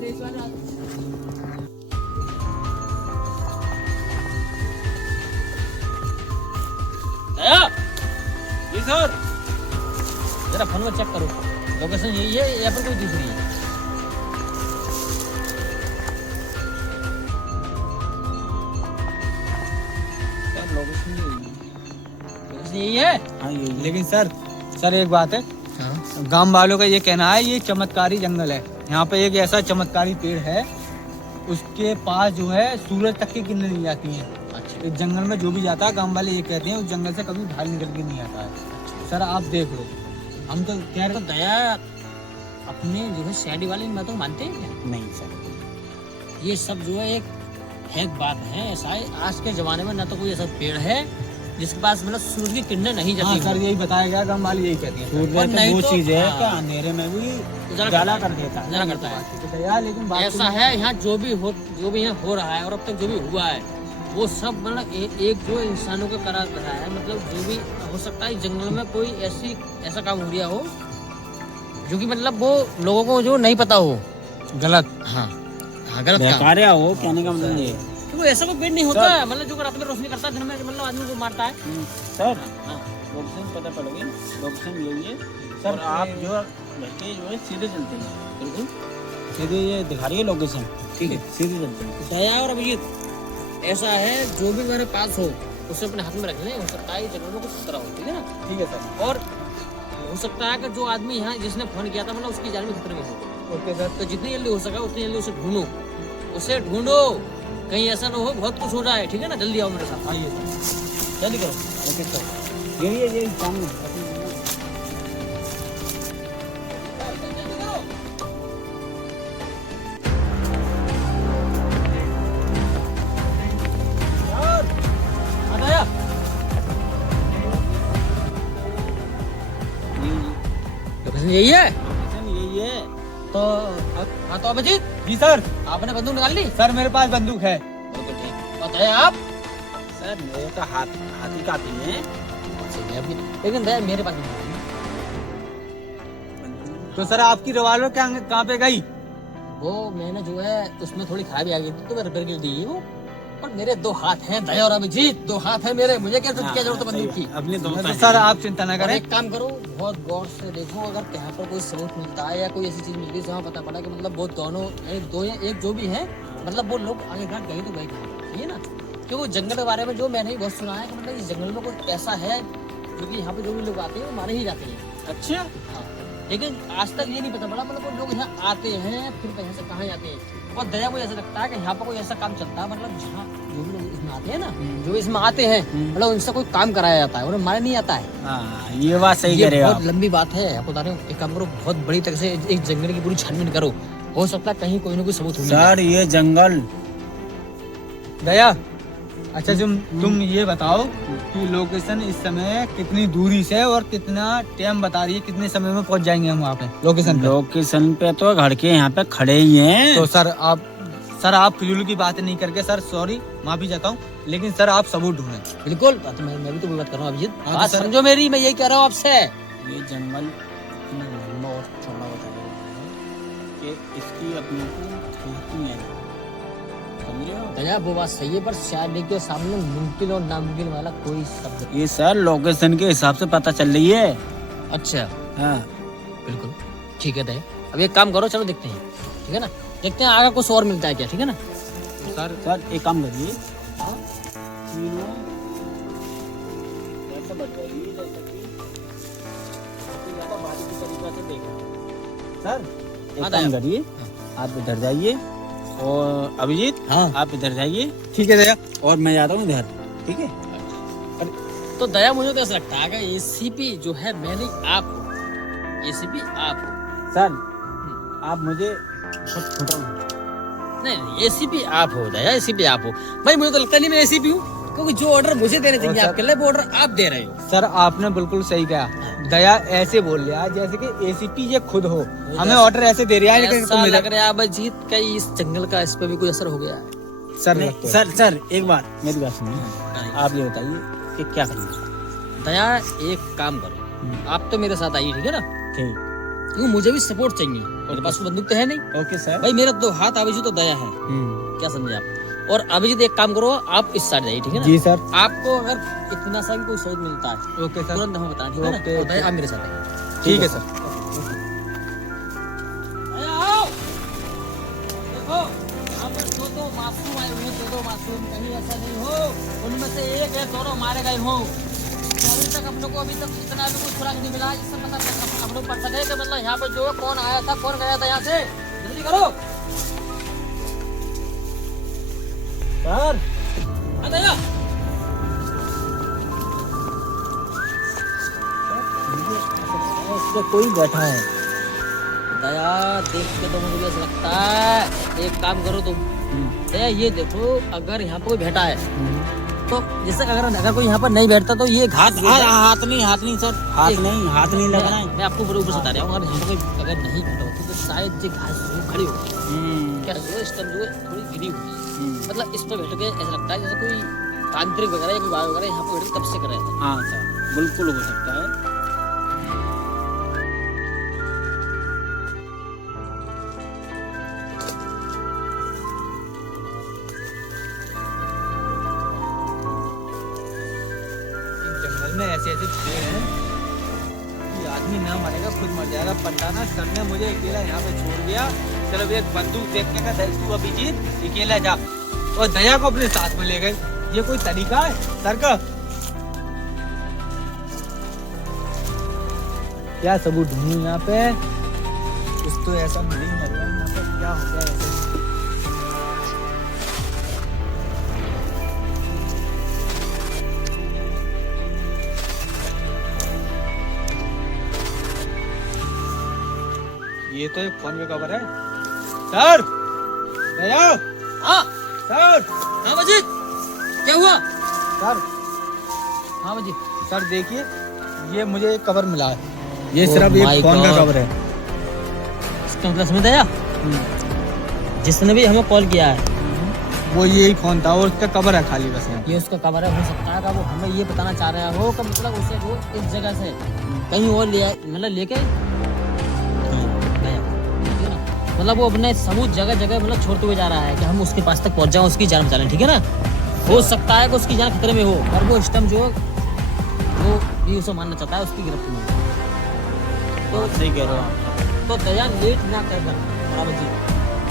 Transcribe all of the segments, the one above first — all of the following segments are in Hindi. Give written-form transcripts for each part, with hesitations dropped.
जी सर, जरा फोन में चेक करो, लोकेशन यही है या फिर कोई दूसरी है? सर लोकेशन यही है। हाँ यही। लेकिन सर एक बात है, गांव वालों का ये कहना है ये चमत्कारी जंगल है। यहाँ पे एक ऐसा चमत्कारी पेड़ है, उसके पास जो है सूरज तक की किरणें नहीं जाती हैं। अच्छा। इस जंगल में जो भी जाता है गांव वाले ये कहते हैं उस जंगल से कभी बाहर निकल के नहीं आता है। सर आप देख लो, हम तो कह रहे तो दया अपने जो है शहरी वाले इन बातों को मानते हैं क्या? नहीं सर, ये सब जो है एक बात है। ऐसा है आज के जमाने में ना तो कोई ऐसा पेड़ है जिसके पास मतलब सूरज की किरणें नहीं हाँ जाती। सर यही बताया गया, गांव वाले यही कहते हैं। सूर्य और तो नहीं वो तो- चीज है हाँ। कि अंधेरे में भी जला उजाला कर देता है। जला करता है। तो दया लेकिन बात ऐसा है यहाँ जो भी यहाँ हो रहा है और अब तक जो भी हुआ है वो सब मतलब एक जो इंसानों का करा रहा है। मतलब जो भी हो सकता है जंगल में कोई ऐसा काम हो गया हो जो कि मतलब वो लोगों को जो नहीं पता हो। गलत। हाँ गलत काम। बेकार हो कहने का मतलब ये। क्योंकि ऐसा कोई पेड़ नहीं होता है मतलब जो रात में रोशनी करता है, दिन में मतलब आदमी को मारता है। सर हाँ। लोकेशन पता पड़ गई, लोकेशन यही है सर। आप जो लड़के जो है सीधे चलते हैं, बिल्कुल सीधे ये दिखा रही है लोकेशन, ठीक है, सीधे चलते हैं। दया और अभिजीत ऐसा है जो भी मेरे पास हो उसे अपने हाथ में रख लें। हो सकता है जंगल में कुछ खतरा हो, ठीक है ना? ठीक है सर। और हो सकता है कि जो आदमी यहाँ जिसने फोन किया था मतलब उसकी जान भी खतरे में हो। Okay sir. तो जितनी जल्दी हो सका उतनी जल्दी उसे ढूंढो, कहीं ऐसा ना हो बहुत कुछ हो जाए, ठीक है ना? जल्दी आओ मेरे साथ। आइए सर। जल्दी करो। ओके सर, यही सामने। दया लोकेशन यही है। यही है। तो हाँ तो अभिजीत जी सर। आपने बंदूक निकाल ली? सर मेरे पास बंदूक है। बिल्कुल ठीक। और दया आप? सर मेरे तो हाथी काफी है। सही है अभिजीत, लेकिन दया मेरे पास नहीं। तो सर आपकी रिवॉल्वर कहाँ पे गई? वो मैंने जो है उसमें थोड़ी खराबी आ गई थी तो मैं रिपेयर के लिए दी वो। और मेरे दो हाथ हैं दया और अभिजीत, दो हाथ हैं मेरे, मुझे क्या जरूरत है बंदूक की? अपने दोस्त तो सर आप चिंता न और करें। एक काम करो, बहुत गौर से देखो, अगर यहाँ पर कोई सबूत मिलता है या कोई ऐसी चीज मिलती है जहाँ पता पड़ा कि मतलब वो दोनों दो या एक जो भी है मतलब वो लोग आगे घाट गए तो गए कहाँ, ठीक है ना? क्योंकि वो जंगल के बारे में जो मैंने बहुत सुना है कि मतलब इस जंगल में कुछ ऐसा है क्योंकि यहाँ पे जो भी लोग आते हैं वो मारे ही जाते हैं। अच्छा। हाँ, लेकिन आज तक ये नहीं पता पड़ा मतलब वो लोग यहाँ आते हैं फिर कहीं से कहाँ जाते हैं। और दया को ऐसा लगता है कि यहाँ पर कोई ऐसा काम चलता है मतलब जहाँ जो भी लोग इसमें आते हैं ना, जो इसमें आते हैं मतलब उनसे कोई काम कराया जाता है, उन्हें मारा नहीं जाता है। हाँ ये बात सही ये कह रहे हो बहुत लंबी बात है, आपको बता रहे हो। एक काम करो, बहुत बड़ी तरह से एक जंगल की पूरी छानबीन करो, हो सकता है कहीं कोई ना कोई सबूत हो। सर ये जंगल। दया अच्छा तुम ये बताओ कि लोकेशन इस समय कितनी दूरी से और कितना टाइम बता रही है, कितने समय में पहुंच जाएंगे हम वहाँ पे लोकेशन पे तो घर के यहाँ पे खड़े ही हैं। तो सर आप फिजूल की बातें नहीं करके, सर सॉरी माफी चाहता हूँ, लेकिन सर आप सबूत ढूंढें। बिल्कुल, तो मैं भी तो बात कर रहा हूँ अभिजीत, हाँ, तो बात सर- समझो मेरी, मैं यही कह रहा हूँ आपसे। ये जंगल इतना लंबा और चौड़ा बताया गया है कि इसकी अपने को खेती है, समझ रहे हो? दया वो बात सही है, पर शायद के सामने मुमकिन और नामुमकिन वाला कोई शब्द। ये सर लोकेशन के हिसाब से पता चल रही है। अच्छा हाँ बिल्कुल ठीक है दया, अब एक काम करो, चलो देखते हैं, ठीक है ना? देखते हैं आगे कुछ और मिलता है क्या, ठीक है ना? सर एक काम करिए, तीनों ऐसा बताइए जैसा कि ज़्यादा बारीकी तरीके से देखें। सर एक हाँ, काम दया। करिए, आप इधर जाइए और अभिजीत हाँ आप इधर जाइए, ठीक है दया। और मैं जाता हूँ इधर, ठीक है? तो दया मुझे तो ऐसा लगता है कि एसीपी जो है मैं नहीं आप हो, एसीपी आप हो। सर आप मुझे कुछ छोटा नहीं एसीपी आप हो दया, एसीपी आप हो भाई। मुझे तो लगता नहीं मैं एसीपी हूँ, क्योंकि जो ऑर्डर मुझे देने चाहिए आपके लिए वो ऑर्डर आप दे रहे हो। सर आपने बिल्कुल सही कहा, दया ऐसे बोल रहा है जैसे कि एसीपी ये खुद हो, हमें ऑर्डर ऐसे दे रहा है लेकिन ऐसा लग रहा है अभिजीत कहीं इस जंगल का इस पे भी कोई असर हो गया है। सर सर एक बात मेरी बात सुनिए, आप ये बताइए कि क्या करेंगे? दया एक काम करो, आप तो मेरे साथ आइए, ठीक है ना? ठीक क्योंकि मुझे भी सपोर्ट चाहिए, मेरे पास बंदूक तो है नहीं। Okay sir. भाई मेरा 2 हाथ अभिजीत तो दया है, क्या समझे आप। और अभिजीत एक काम करो, आप इस साइड जाइए, ठीक है ना। जी सर। आपको अगर इतना सा भी कोई सोच मिलता है ओके सर। तुरंत हमें बताना, ठीक है ना। ओके, तो दया आप मेरे साथ आइए। ठीक है सर। दया आओ। देखो यहाँ पर दो मासूम आए हुए हैं, 2 मासूम, कहीं ऐसा नहीं हो उनमें से एक है दोनों मारे गए हों। अभी तक हम लोग को अभी तक इतना भी कुछ सुराग नहीं मिला, जिससे मतलब हम लोग पढ़ सके कि मतलब यहाँ पर जो है कौन आया था, कौन गया था यहाँ से। जल्दी करो सर दया। इससे कोई बैठा है। दया देख के तो मुझे ऐसा लगता है, एक काम करो तुम दया, ये देखो अगर यहाँ पर कोई बैठा है तो जैसे अगर कोई यहाँ पर नहीं बैठता तो ये हाथ नहीं सर, हाथ नहीं लगना है। मैं आपको बड़े ऊपर से बता रहा हूँ, अगर यहाँ पर कोई अगर नहीं बैठा होता तो शायद ये घास खड़ी होगी, क्या जो है इस टाइम जो है थोड़ी गिरी हुई है। मतलब इस पर बैठ के ऐसा लगता है जैसे कोई तांत्रिक वगैरह या कोई बाबा वगैरह यहाँ पर बैठ के तब से कर रहा था। हाँ सर, बिल्कुल हो सकता है। जंगल में ऐसे पेड़ हैं कि आदमी ना मरेगा खुद मर जाएगा। पता ना सर ने मुझे अकेला यहाँ पे छोड़ दिया, चलो एक बंदूक देखने का तू अभिजीत अकेला जा, और दया को अपने साथ में ले गए। ये कोई तरीका है सर का? क्या सबूत ढूंढूं यहाँ पे? कुछ तो ऐसा मिल ही नहीं रहा यहाँ पे, क्या हो गया ऐसे? ये तो एक फोन का कवर है। सर दया। हाँ सर। हाँ बजीत, क्या हुआ? सर। हाँ बजीत। सर देखिए, ये मुझे एक कवर मिला है, ये Oh सिर्फ my एक फोन का God. कवर है। इसका मतलब समझ आया, जिसने भी हमें कॉल किया है वो यही फोन था और उसका कवर है खाली बस यहाँ। ये उसका कवर है। हो सकता है कि वो हमें ये बताना चाह रहा हो कि मतलब उसे वो इस जगह से कहीं और ले मतलब लेके गया, ठीक है ना। मतलब वो अपने सबूत जगह जगह मतलब छोड़ते हुए जा रहा है कि हम उसके पास तक पहुंच जाएं, उसकी जान बचा लें, ठीक है ना। हो सकता है कि उसकी जान खतरे में हो और वो इस टाइम जो वो भी उसे मानना चाहता है, उसकी गिरफ्त में। तो सही कह रहे हो आप। तो दया लेट ना कर बराबर जी,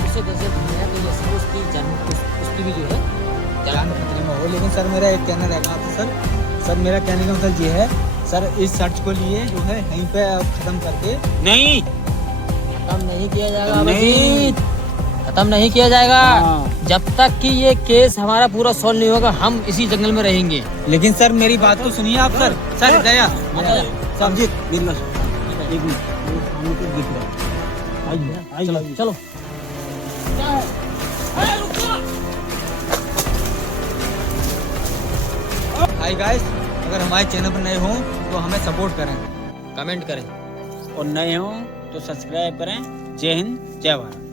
उसे कैसे ढूंढना है तो जैसे उसकी जान उसकी भी जो है जान खतरे में हो। लेकिन सर मेरा एक कहना रहेगा आपसे सर मेरा कहने का मतलब ये है सर, इस सर्च को लिए जो है यहीं पे खत्म करके नहीं, खत्म नहीं किया जाएगा नहीं। अभिजीत, खत्म नहीं किया जाएगा। हाँ। जब तक कि ये केस हमारा पूरा सॉल्व नहीं होगा हम इसी जंगल में रहेंगे। लेकिन सर मेरी बात तो सुनिए आप सर। सर दया समझिए मेरी बात। एक मिनट, हमें कुछ दिख रहा है। आइए चलो आइए। चलो। क्या है? अरे रुक जा। हाय गाइस, अगर हमारे चैनल पर नए हो तो हमें सपोर्ट करें, कमेंट करें और नए हो तो सब्सक्राइब करें। जय हिंद, जय भारत।